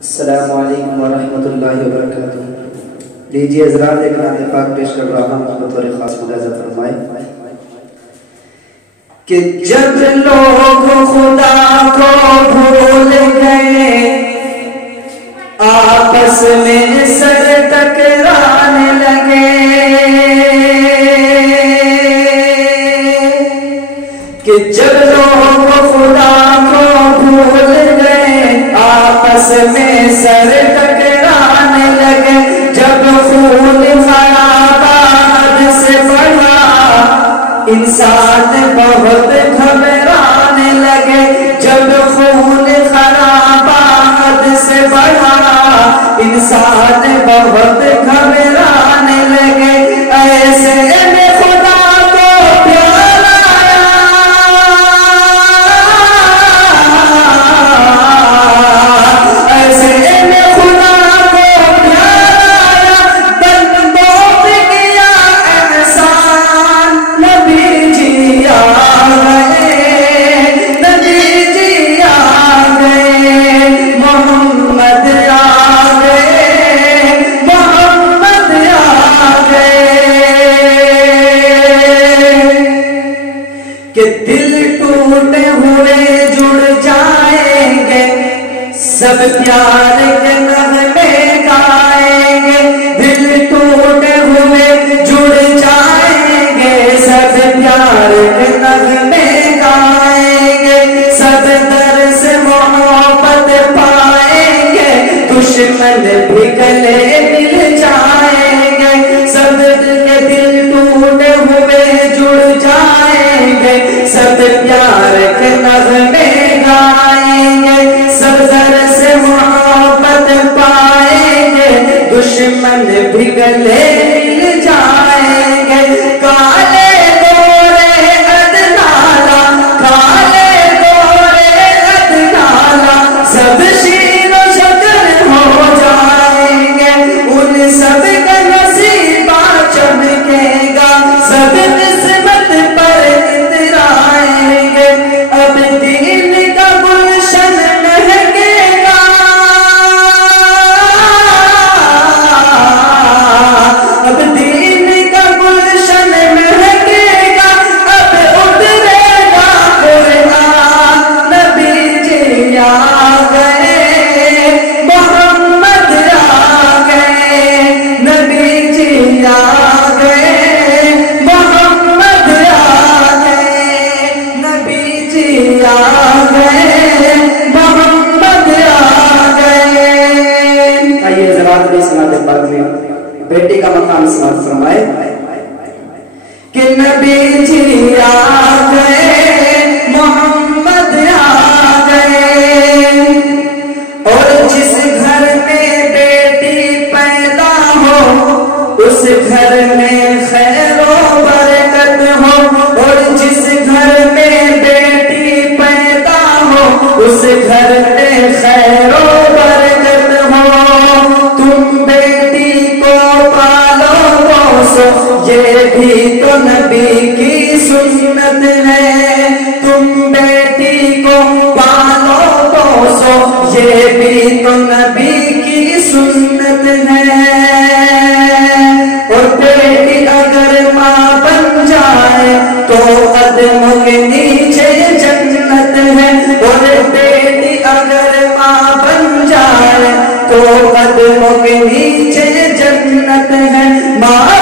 السلام علیکم ورحمۃ اللہ وبرکاتہ۔ لیجیے حضرات ایک نعت پاک پیش کر رہا ہوں، بطور خاص ملاحظہ فرمائے کہ جب لوگ خدا کو بھول گئے، آپس میں سر ٹکرانے لگے، کہ جب لوگ خدا کو بھول گئے، آپس میں سر ٹکرانے لگے، جب خون خرابہ حد سے بڑھا، انسان بہت گھبرانے لگے، جب خون خرابہ حد سے بڑھا، انسان بہت گھبرانے لگے، ایسے میں خدا کو پیار آیا، ایسے میں خدا کو پیار آیا، بندوں پہ کیا احسان، نبی جی آ گئے، نبی جی آ گئے، محمد آ گئے، محمد آ گئے، کہ دل ٹوٹے ہوئے جڑ جائیں گے، سب پیار کے نغمے گائیں گے، دل ٹوٹے ہوئے جڑ جائیں گے، سب پیار کے نغمے گائیں گے، سب در سے محبت پائیں گے، دشمن بھی گلے مل جائیں گے، سب کے دل ٹوٹے ہوئے جڑ جائیں گے، سب پیار کے نغمے گائیں گے، سب در سے محبت پائیں گے، دشمن بھی گلے مل جائیں گے، کالے گورے ادنالا، کالے گورے ادنالا، سب شیر و شکر ہو جائیں گے، ان سب کا نصیبہ چمکے گا، سب قسمت پر اترائیں گے، اب دین کا گلشن مہکے گا، اب دین کا گلشن مہکے گا، اب اترے گا قرآن، نبی جی آ گئے، محمد آ گئے، نبی جی آ گئے، محمد آ گئے، نبی جی آ گئے، محمد آ گئے۔ آئیے حضرات بھی سنات پاک میں بیٹے کا مقام سماعت فرمائے کہ نبی جی آ گئے، محمد آ گئے، اور جس گھر میں بیٹی پیدا ہو، اس گھر میں خیر و برکت ہو، اور جس گھر میں بیٹی پیدا ہو، اس گھر میں خیر و برکت ہو، تم بیٹی کو پالو پوسو، یہ بھی تو نبی کی سنت ہے، تم بیٹی کو پالو پوسو، یہ بھی تو نبی کی سنت ہے، اور بیٹی اگر ماں بن جائے تو قدموں کے نیچے جنت ہے، اور بیٹی اگر ماں بن جائے تو قدموں کے نیچے جنت ہے، ماں